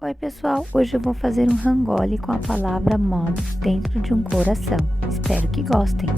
Oi pessoal, hoje eu vou fazer um rangole com a palavra amor dentro de um coração. Espero que gostem.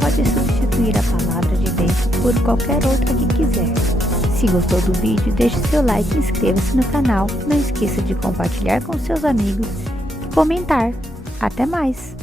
Pode substituir a palavra de dentro por qualquer outra que quiser. Se gostou do vídeo, deixe seu like e inscreva-se no canal. Não esqueça de compartilhar com seus amigos e comentar. Até mais!